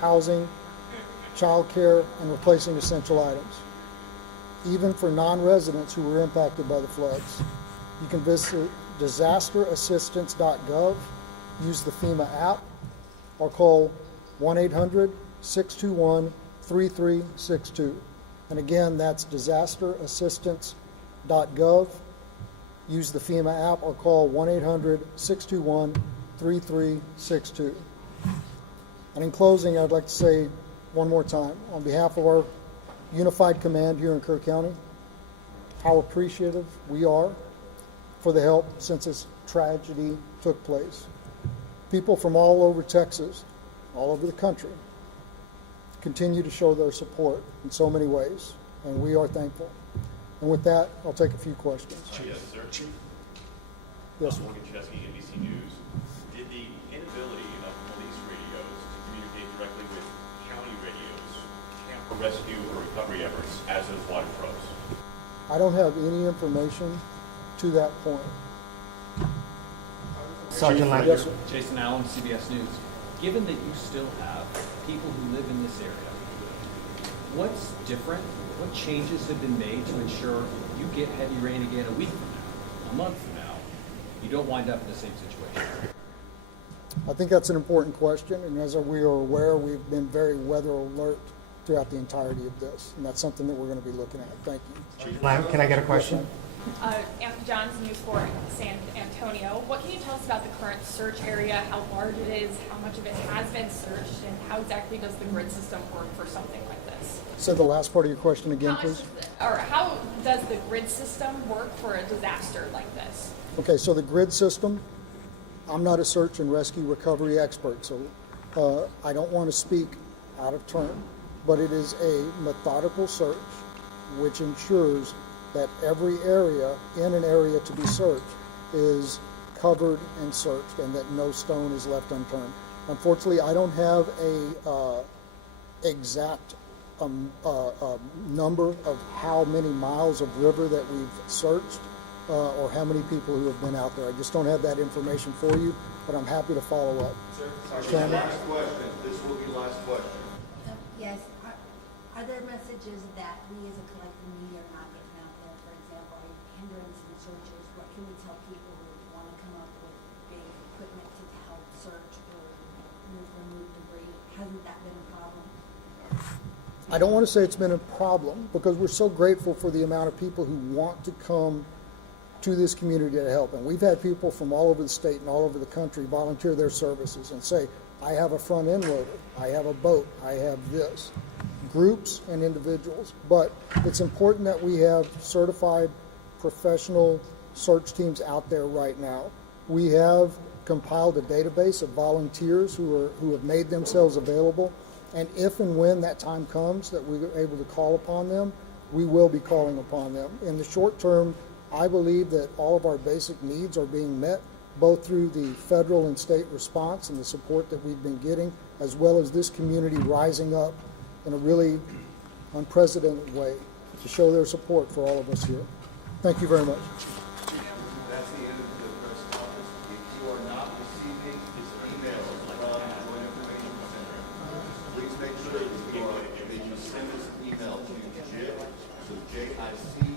housing, childcare, and replacing essential items, even for non-residents who were impacted by the floods. You can visit disasterassistance.gov, use the FEMA app, or call 1-800-621-3362. And again, that's disasterassistance.gov, use the FEMA app, or call 1-800-621-3362. And in closing, I'd like to say one more time, on behalf of our unified command here in Kerr County, how appreciative we are for the help since this tragedy took place. People from all over Texas, all over the country, continue to show their support in so many ways, and we are thankful. And with that, I'll take a few questions. Yes, sir. Yes, sir. Morgan Chesky, NBC News. Did the inability of police radios to communicate directly with county radios hamper rescue or recovery efforts as those water froze? I don't have any information to that point. Sergeant Lang. Yes, sir. Jason Allen, CBS News. Given that you still have people who live in this area, what's different? What changes have been made to ensure you get heavy rain again a week from now, a month from now, you don't wind up in the same situation? I think that's an important question, and as we are aware, we've been very weather alert throughout the entirety of this, and that's something that we're going to be looking at. Thank you. Lamb, can I get a question? Anthony Johns, News 4 San Antonio. What can you tell us about the current search area, how large it is, how much of it has been searched, and how exactly does the grid system work for something like this? Say the last part of your question again, please. How does the grid system work for a disaster like this? Okay, so the grid system, I'm not a search and rescue recovery expert, so I don't want to speak out of turn, but it is a methodical search which ensures that every area in an area to be searched is covered and searched and that no stone is left unturned. Unfortunately, I don't have a exact number of how many miles of river that we've searched or how many people who have been out there. I just don't have that information for you, but I'm happy to follow up. Sir, Chairman? last question. This will be last question. Yes. Are there messages that we as a collective media are not getting out there? For example, hindrance and searches. What can we tell people who want to come up with big equipment to help search or remove debris? Hasn't that been a problem? I don't want to say it's been a problem because we're so grateful for the amount of people who want to come to this community to help. And we've had people from all over the state and all over the country volunteer their services and say, I have a front end loader, I have a boat, I have this. Groups and individuals. But it's important that we have certified professional search teams out there right now. We have compiled a database of volunteers who have made themselves available. And if and when that time comes that we are able to call upon them, we will be calling upon them. In the short term, I believe that all of our basic needs are being met, both through the federal and state response and the support that we've been getting, as well as this community rising up in a really unprecedented way to show their support for all of us here. Thank you very much. That's the end of the press conference. If you are not receiving emails from Joint Information Center, please make sure that you send this email to JIC, so JIC